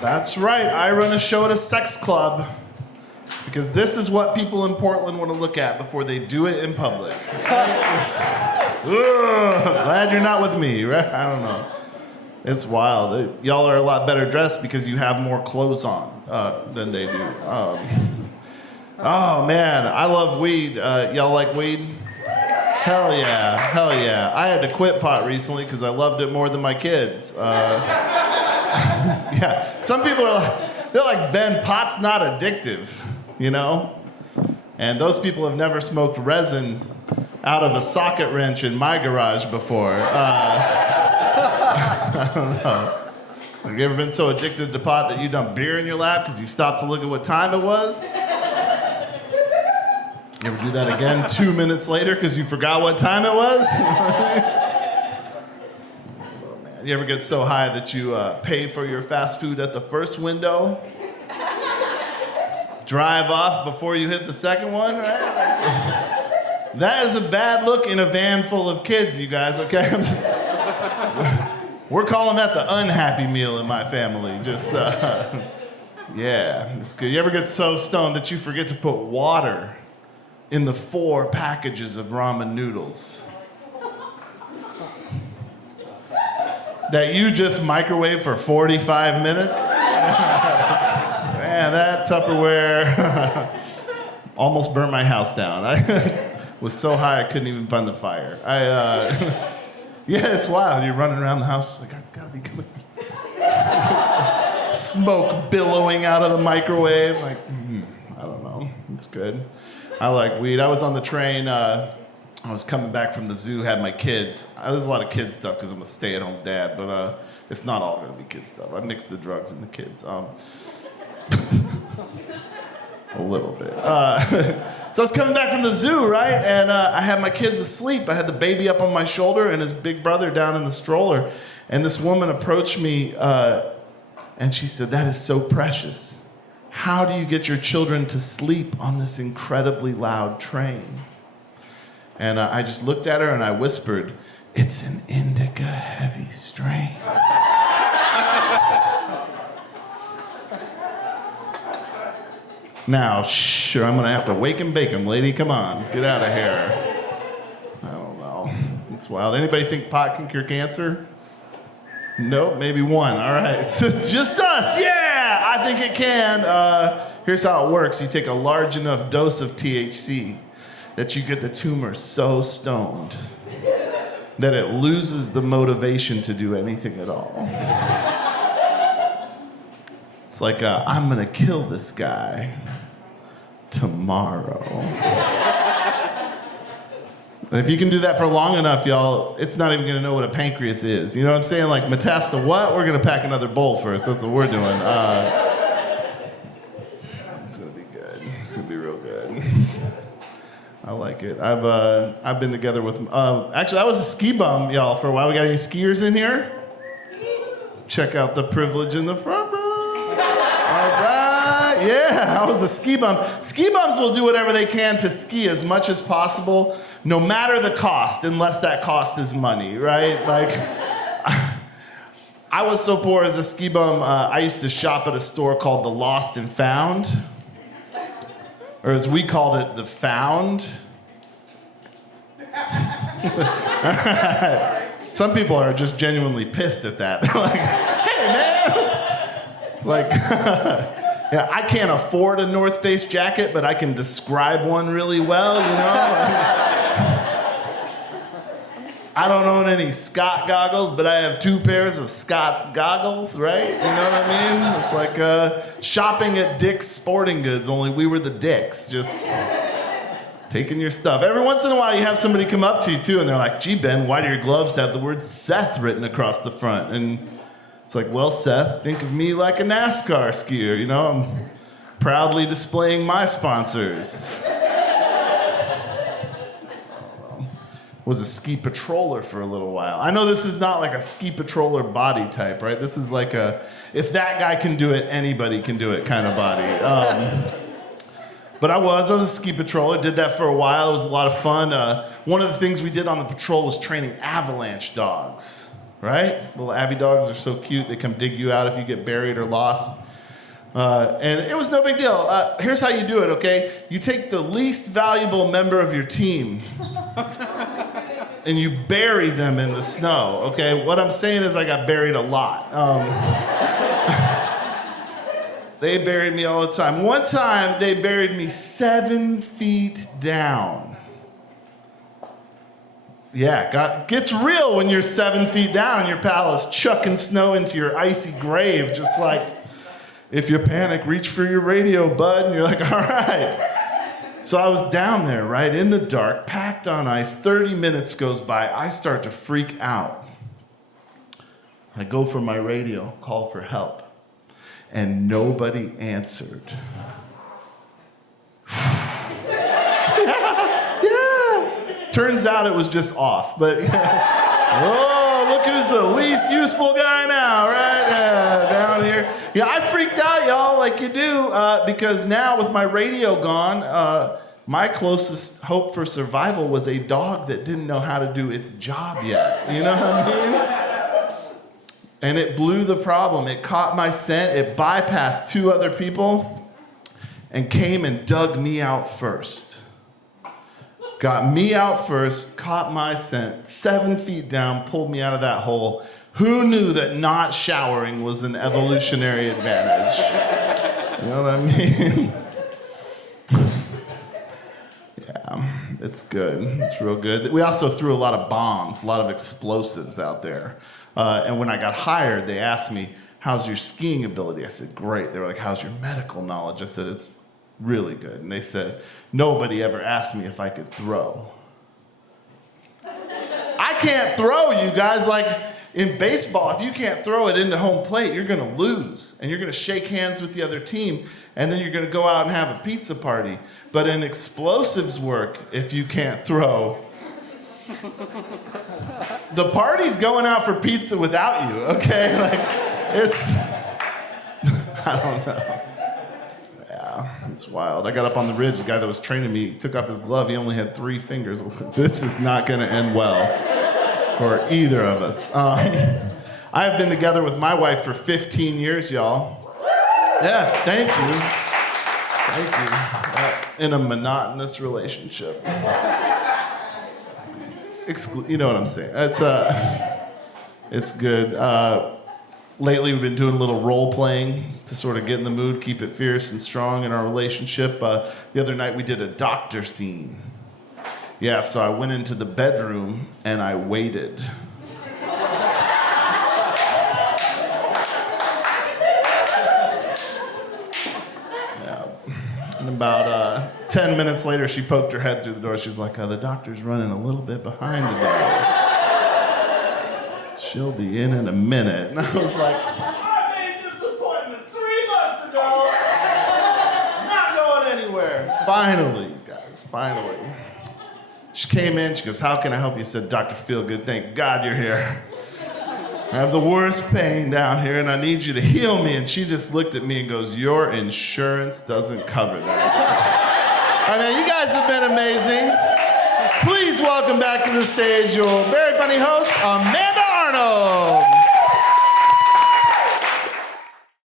That's right. I run a show at a sex club because this is what people in Portland want to look at before they do it in public. Glad you're not with me, right? I don't know. It's wild. Y'all are a lot better dressed because you have more clothes on than they do. Oh man, I love weed. Y'all like weed? Hell yeah, hell yeah. I had to quit pot recently because I loved it more than my kids. Yeah, some people are like, they're like, Ben, pot's not addictive, you know? And those people have never smoked resin out of a socket wrench in my garage before. I don't know. Have you ever been so addicted to pot that you dumped beer in your lap because you stopped to look at what time it was? You ever do that again 2 minutes later because you forgot what time it was? Oh, man. You ever get so high that you pay for your fast food at the first window? Drive off before you hit the second one, right? That is a bad look in a van full of kids, you guys, okay? We're calling that the unhappy meal in my family. Just, yeah, it's good. You ever get so stoned that you forget to put water in the 4 packages of ramen noodles that you just microwave for 45 minutes? Man, that Tupperware almost burned my house down. I was so high I couldn't even find the fire. Yeah, it's wild. You're running around the house like, it's gotta be good. Smoke billowing out of the microwave. Like, I don't know. It's good. I like weed. I was on the train. I was coming back from the zoo, had my kids. There's a lot of kid stuff because I'm a stay-at-home dad, but it's not all going to be kid stuff. I mix the drugs and the kids. A little bit. So I was coming back from the zoo, right? And I had my kids asleep. I had the baby up on my shoulder and his big brother down in the stroller. And this woman approached me and she said, "That is so precious. How do you get your children to sleep on this incredibly loud train?" And I just looked at her and I whispered, "It's an indica heavy strain." Now, sure, I'm gonna have to wake and bake him, lady. Come on, get out of here. I don't know. It's wild. Anybody think pot can cure cancer? Nope, maybe one. All right. It's just us. Yeah, I think it can. Here's how it works. You take a large enough dose of THC that you get the tumor so stoned that it loses the motivation to do anything at all. It's like, I'm gonna kill this guy tomorrow. And if you can do that for long enough, y'all, it's not even gonna know what a pancreas is. You know what I'm saying? Like, Metasta what? We're gonna pack another bowl first. That's what we're doing. It's gonna be good. It's gonna be real good. I like it. I've been together with, actually I was a ski bum, y'all, for a while. We got any skiers in here? Check out the privilege in the front row. All right, yeah, I was a ski bum. Ski bums will do whatever they can to ski as much as possible, no matter the cost, unless that cost is money, right? Like, I was so poor as a ski bum, I used to shop at a store called the Lost and Found, or as we called it, the Found. Some people are just genuinely pissed at that. They're like, "Hey, man." It's like, yeah, I can't afford a North Face jacket, but I can describe one really well, you know? I don't own any Scott goggles, but I have 2 pairs of Scott's goggles, right? You know what I mean? It's like shopping at Dick's Sporting Goods, only we were the dicks, just taking your stuff. Every once in a while, you have somebody come up to you, too, and they're like, "Gee, Ben, why do your gloves have the word Seth written across the front?" And it's like, well, Seth, think of me like a NASCAR skier, you know? I'm proudly displaying my sponsors. Was a ski patroller for a little while. I know this is not like a ski patroller body type, right? This is like a, if that guy can do it, anybody can do it kind of body. But I was a ski patroller, did that for a while. It was a lot of fun. One of the things we did on the patrol was training avalanche dogs. right? Little Abby dogs are so cute. They come dig you out if you get buried or lost. And it was no big deal. Here's how you do it, okay? You take the least valuable member of your team and you bury them in the snow, okay? What I'm saying is I got buried a lot. They buried me all the time. One time, they buried me 7 feet down. Yeah, gets real when you're 7 feet down and your pal is chucking snow into your icy grave, just like, if you panic, reach for your radio, bud. And you're like, all right. So I was down there, right, in the dark, packed on ice. 30 minutes goes by. I start to freak out. I go for my radio, call for help. And nobody answered. yeah. Turns out it was just off. But, oh, look who's the least useful guy now, right? Down here. Yeah, I freaked out, y'all, like you do, because now with my radio gone, my closest hope for survival was a dog that didn't know how to do its job yet. You know what I mean? And it blew the problem. It caught my scent. It bypassed 2 other people and came and dug me out first. Got me out first, caught my scent, 7 feet down, pulled me out of that hole. Who knew that not showering was an evolutionary advantage? You know what I mean? Yeah, it's good. It's real good. We also threw a lot of bombs, a lot of explosives out there. And when I got hired, they asked me, how's your skiing ability? I said, great. They were like, how's your medical knowledge? I said, it's really good. And they said, nobody ever asked me if I could throw. I can't throw, you guys. Like in baseball, if you can't throw it into home plate, you're going to lose. And you're going to shake hands with the other team. And then you're going to go out and have a pizza party. But in explosives work, if you can't throw, the party's going out for pizza without you, okay? Like, it's, I don't know. Yeah, it's wild. I got up on the ridge, the guy that was training me took off his glove, he only had 3 fingers. This is not gonna end well for either of us. I've been together with my wife for 15 years, y'all. Yeah, thank you. Thank you. In a monotonous relationship. You know what I'm saying. It's good. Lately, we've been doing a little role playing to sort of get in the mood, keep it fierce and strong in our relationship. The other night, we did a doctor scene. Yeah, so I went into the bedroom and I waited. Yeah. And about 10 minutes later, she poked her head through the door. She was like, the doctor's running a little bit behind today. She'll be in a minute. And I was like, I made this appointment 3 months ago. Not going anywhere. Finally, you guys, finally. She came in, she goes, how can I help you? I said, Dr. Feelgood, thank God you're here. I have the worst pain down here and I need you to heal me. And she just looked at me and goes, your insurance doesn't cover that. I mean, you guys have been amazing. Please welcome back to the stage your very funny host, Amanda Arnold.